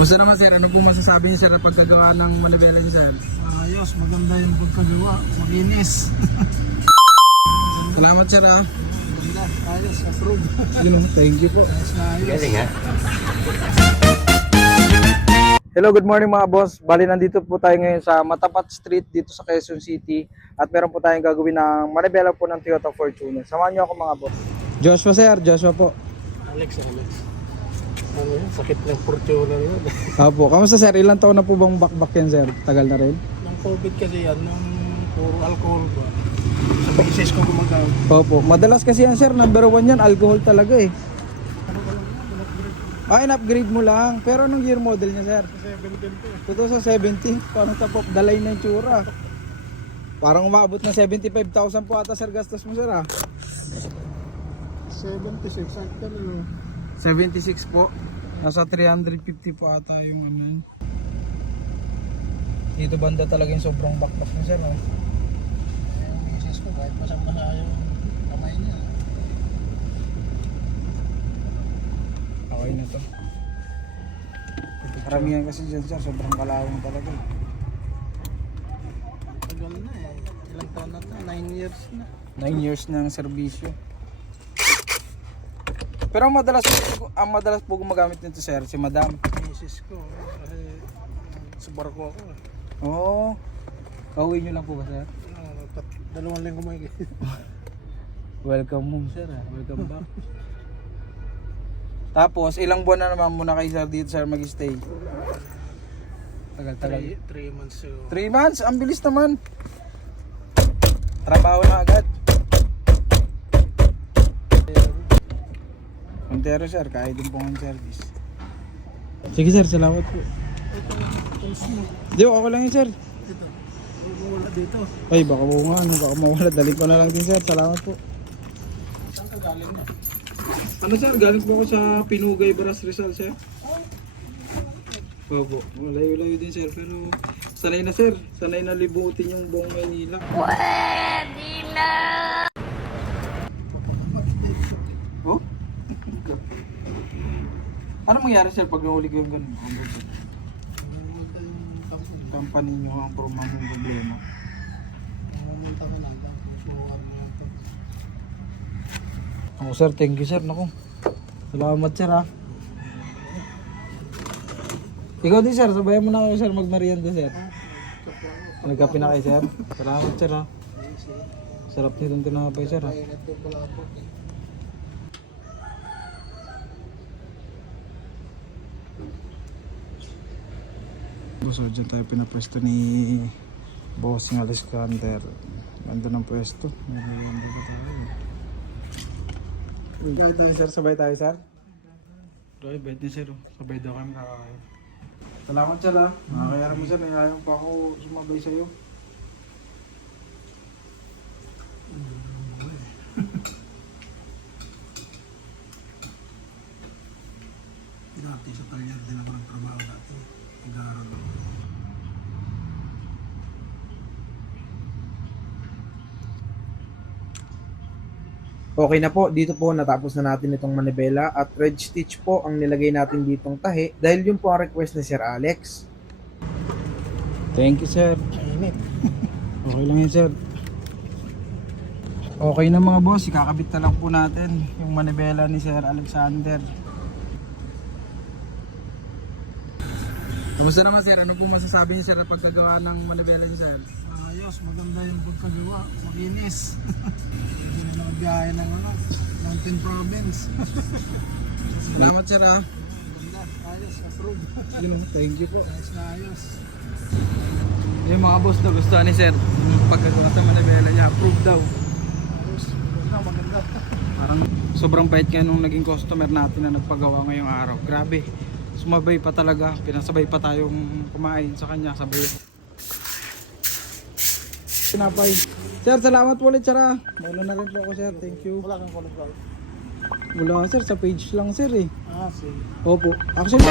Kumusta naman sir? Ano po masasabi niyo sir na pagkagawa ng manibela niyo sir? Ayos, maganda yung pagkagawa, makinis. Salamat sir ah. Maganda, ayos, approve. Thank you po. Ayos na ayos. Galing ha? Hello, good morning mga boss. Bali nandito po tayo ngayon sa Matapat Street dito sa Quezon City at meron po tayong gagawin ng manibela po ng Toyota Fortuner. Samahan niyo ako mga boss. Joshua sir, Joshua po. Alex. Ano yun? Sakit ng Fortuner yun. Opo, kamusta sir? Ilang taon na po bang bakbak yan sir? Tagal na rin? Nung COVID kasi yan, nung puro alcohol ba? Sa bisis ko gumagamit. Opo, madalas kasi yan sir, number one yan, alcohol talaga eh. In-upgrade mo lang. Pero anong year model niya sir? 17 po. 2017, parang tapok dalay na yung tsura. Parang umabot na 75,000 po ata sir gastos mo sir ah. 76, sakto na no? 76 po. Nasa 350 po ata yung ano yun. Dito banda talaga yung sobrang bakbak mo sir no? Yung bisis ko, kahit masama yung kamay niya. Okay na to. Karamihan kasi dyan sir, sobrang kalawang talaga. Tagal na eh. Ilang taon na to? 9 years na. 9 years na ang serbisyo. Pero ang madalas po gumagamit nito sir, si madam. Bisis ko, kasi sa barko ako eh. Oo. Kauwi nyo lang po ba sir? 2 linggo may Welcome home sir ah. Welcome back. Tapos ilang buwan na naman muna kayo sir dito sir mag-stay? Tagal-tagal. 3 months ago. 3 months? Ang bilis naman. Trabaho na agad. Montero sir, kaya din pong ang service. Sige sir, salamat po. Ito lang, tools mo. Di, ako lang yun sir. Ito, wala dito. Ay, baka po nga, baka mawala. Daling ko na lang din sir, salamat po. Saan ka galing na? Ano sir, galing po ako sa Pinugay, Baras Rizal sir. Opo, malayo-layo din sir, pero sanay na sir. Sanay na libutin yung buong Maynila. Pwede na! Oh? Ano mangyari sir pag nahuli ko yung ganun? Mamunta yung company. Company nyo ang problema. Mamunta ka lang. Suwag mo ito. Ako sir, thank you sir. Naku. Salamat sir ha. Ikaw din sir, sabayan mo na ako sir magmerienda sir. Nagkape na kayo sir. Salamat sir ha. Sarap nitong tinapay sir ha. Kaya ito pala po. So dyan tayo pinapwesto ni Bossing Alexander. Ganda ng pwesto. Ganda ba tayo? Sabay tayo sir, sabay tayo sir. Roy, bait niya sir. Sabay daw kami kakain. Salamat sir ha. Nakakayara mo sir, nailayang pa ako sumabay sa'yo. Dati sa talyer din ako ng trabaho dati. Nag-aaral ako. Okay na po, dito po natapos na natin itong manibela at red stitch po ang nilagay natin ditong tahi dahil yun po ang request ni Sir Alex. Thank you sir. Init. Okay lang yun sir. Okay na mga boss, ikakabit na lang po natin yung manibela ni Sir Alexander. Kamusta naman sir? Ano po masasabi niyo sir na pagkagawa ng manibela niyo sir? Ayos, maganda yung pagkagawa. Makinis. Hindi na nakabiyahe ng Mountain Province. Salamat sir ha. Maganda, ayos, approve. Thank you po. Ayos na ayos. Yung mga boss na gusto ni sir, yung pagkagawa sa manibela niya, approve daw. Ayos, maganda. Parang sobrang bait nga nung naging customer natin na nagpagawa ngayong araw. Grabe, sumabay pa talaga, pinasabay pa tayong kumain sa kanya, sabay. Pinapay. Sir, salamat po ulit sir ha. Mauna na rin po ako sir, thank you. Wala kang kolesterol. Wala sir, sa page lang sir eh. Ah, sige. Opo, actually